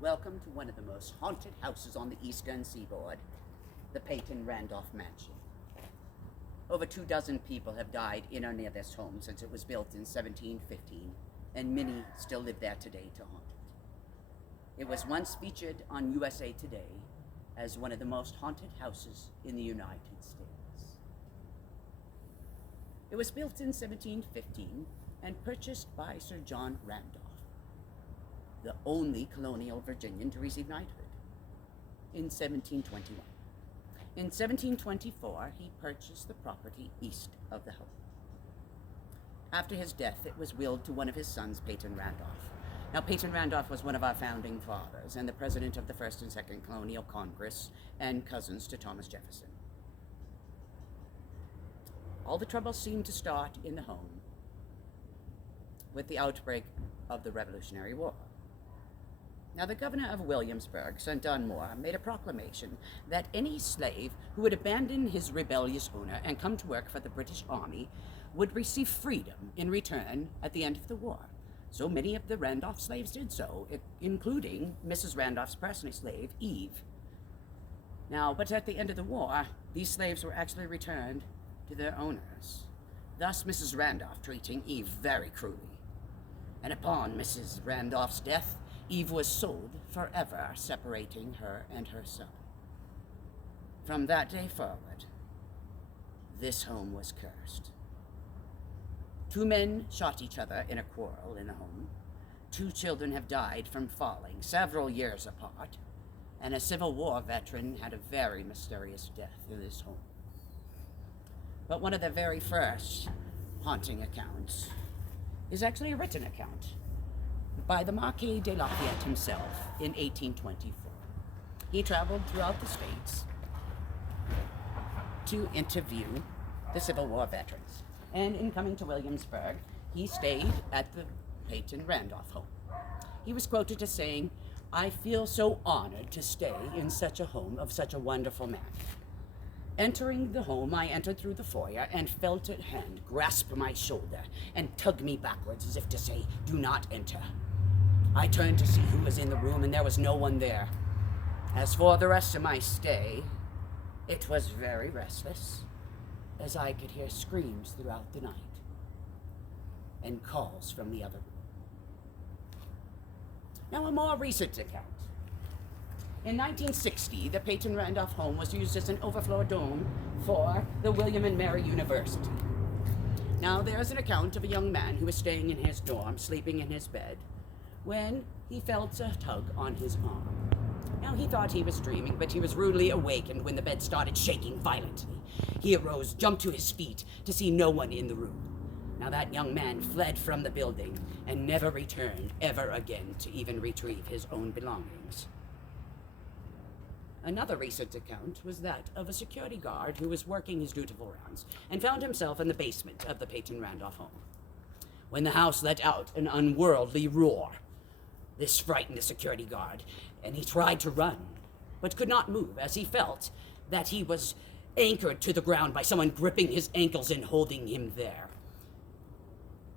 Welcome to one of the most haunted houses on the eastern seaboard, the Peyton Randolph Mansion. Over 24 people have died in or near this home since it was built in 1715, and many still live there today to haunt it. It was once featured on USA Today as one of the most haunted houses in the United States. It was built in 1715 and purchased by Sir John Randolph, the only colonial Virginian to receive knighthood, in 1721. In 1724, he purchased the property east of the home. After his death, it was willed to one of his sons, Peyton Randolph. Now, Peyton Randolph was one of our founding fathers and the president of the First and Second Colonial Congress and cousins to Thomas Jefferson. All the trouble seemed to start in the home with the outbreak of the Revolutionary War. Now, the governor of Williamsburg, Sir Dunmore, made a proclamation that any slave who would abandon his rebellious owner and come to work for the British Army would receive freedom in return at the end of the war. So many of the Randolph slaves did so, including Mrs. Randolph's personal slave, Eve. Now, but at the end of the war, these slaves were actually returned to their owners, thus Mrs. Randolph treating Eve very cruelly. And upon Mrs. Randolph's death, Eve was sold forever, separating her and her son. From that day forward, this home was cursed. 2 men shot each other in a quarrel in the home. 2 children have died from falling several years apart, and a Civil War veteran had a very mysterious death in this home. But one of the very first haunting accounts is actually a written account by the Marquis de Lafayette himself in 1824. He traveled throughout the states to interview the Civil War veterans. And in coming to Williamsburg, he stayed at the Peyton Randolph home. He was quoted as saying, "I feel so honored to stay in such a home of such a wonderful man. Entering the home, I entered through the foyer and felt a hand grasp my shoulder and tug me backwards as if to say, 'Do not enter.' I turned to see who was in the room, and there was no one there. As for the rest of my stay, it was very restless, as I could hear screams throughout the night and calls from the other room." Now, a more recent account. In 1960, the Peyton Randolph home was used as an overflow dome for the William and Mary University. Now, there's an account of a young man who was staying in his dorm, sleeping in his bed, when he felt a tug on his arm. Now, he thought he was dreaming, but he was rudely awakened when the bed started shaking violently. He arose, jumped to his feet to see no one in the room. Now, that young man fled from the building and never returned ever again to even retrieve his own belongings. Another recent account was that of a security guard who was working his dutiful rounds and found himself in the basement of the Peyton Randolph home, when the house let out an unworldly roar. This frightened the security guard, and he tried to run, but could not move, as he felt that he was anchored to the ground by someone gripping his ankles and holding him there.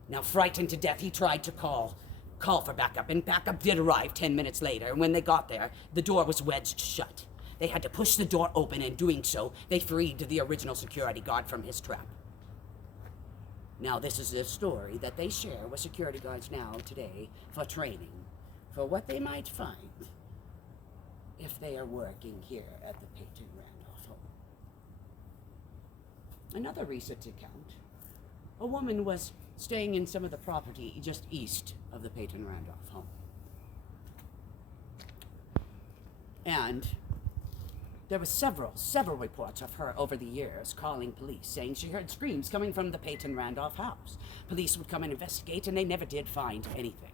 Now, frightened to death, he tried to call for backup, and backup did arrive 10 minutes later, and when they got there, the door was wedged shut. They had to push the door open, and doing so, they freed the original security guard from his trap. Now, this is a story that they share with security guards now, today, for training, for what they might find if they are working here at the Peyton Randolph home. Another recent account, a woman was staying in some of the property just east of the Peyton Randolph home. And there were several reports of her over the years calling police, saying she heard screams coming from the Peyton Randolph house. Police would come and investigate, and they never did find anything.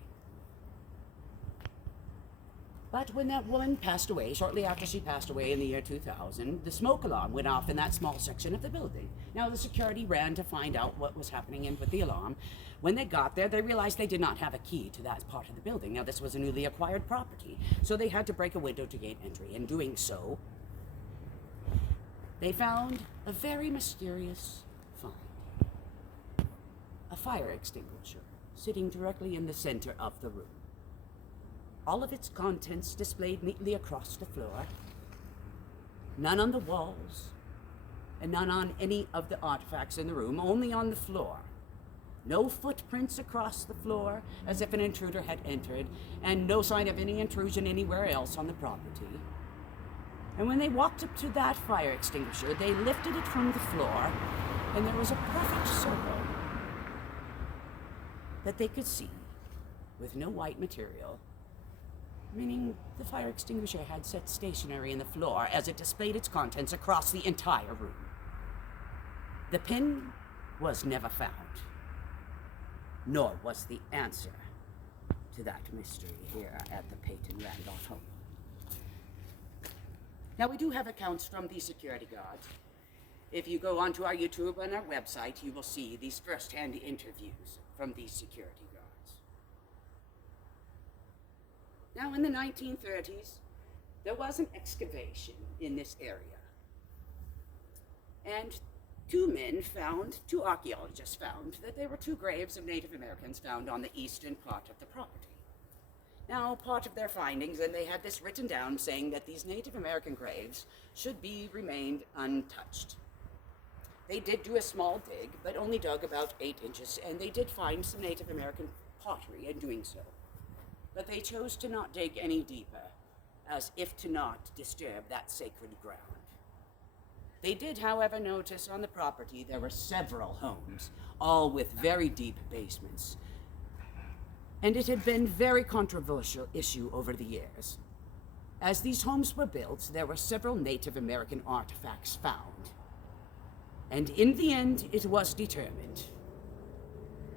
But when that woman passed away, shortly after she passed away in the year 2000, the smoke alarm went off in that small section of the building. Now, the security ran to find out what was happening with the alarm. When they got there, they realized they did not have a key to that part of the building. Now, this was a newly acquired property, so they had to break a window to gain entry. In doing so, they found a very mysterious find. A fire extinguisher sitting directly in the center of the room. all of its contents displayed neatly across the floor. None on the walls, and none on any of the artifacts in the room, only on the floor. No footprints across the floor, as if an intruder had entered, and no sign of any intrusion anywhere else on the property. And when they walked up to that fire extinguisher, they lifted it from the floor, and there was a perfect circle that they could see, with no white material, meaning the fire extinguisher had set stationary in the floor as it displayed its contents across the entire room. The pin was never found, nor was the answer to that mystery here at the Peyton Randolph home. Now, we do have accounts from the security guards. If you go onto our YouTube and our website, you will see these first-hand interviews from these security guards. Now, in the 1930s, there was an excavation in this area. And two archaeologists found that there were two graves of Native Americans found on the eastern part of the property. Now, part of their findings, and they had this written down, saying that these Native American graves should be remained untouched. They did do a small dig, but only dug about 8 inches, and they did find some Native American pottery in doing so. But they chose to not dig any deeper, as if to not disturb that sacred ground. They did, however, notice on the property there were several homes, all with very deep basements. And it had been a very controversial issue over the years. As these homes were built, there were several Native American artifacts found. And in the end, it was determined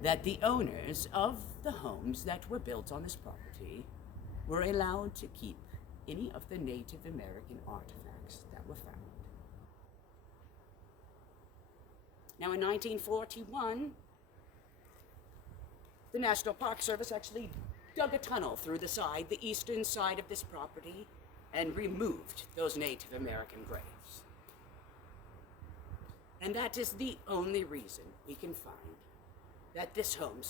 that the owners of the homes that were built on this property were allowed to keep any of the Native American artifacts that were found. Now, in 1941, the National Park Service actually dug a tunnel through the eastern side of this property, and removed those Native American graves. And that is the only reason we can find that this home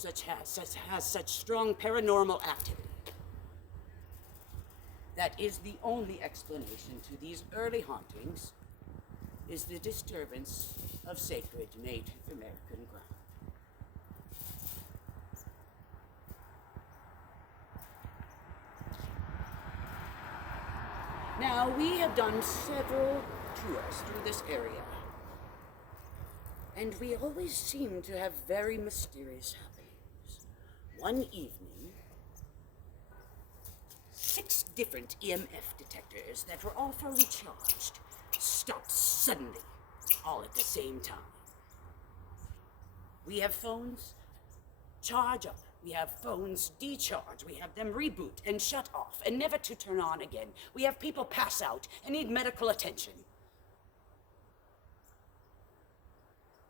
has such strong paranormal activity. That is the only explanation to these early hauntings, is the disturbance of sacred Native American ground. Now, we have done several tours through this area, and we always seem to have very mysterious happenings. One evening, 6 different EMF detectors that were all fully charged stopped suddenly, all at the same time. We have phones charge up. We have phones decharge. We have them reboot and shut off and never to turn on again. We have people pass out and need medical attention.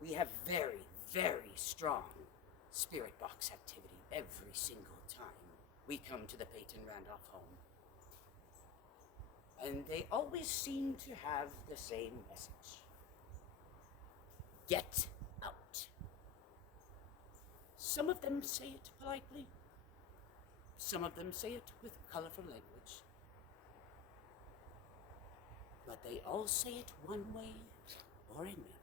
We have very, very strong spirit box activity every single time we come to the Peyton Randolph home. And they always seem to have the same message. Get out. Some of them say it politely. Some of them say it with colorful language. But they all say it one way or another.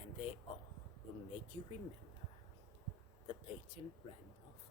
And they all will make you remember the Peyton Randolph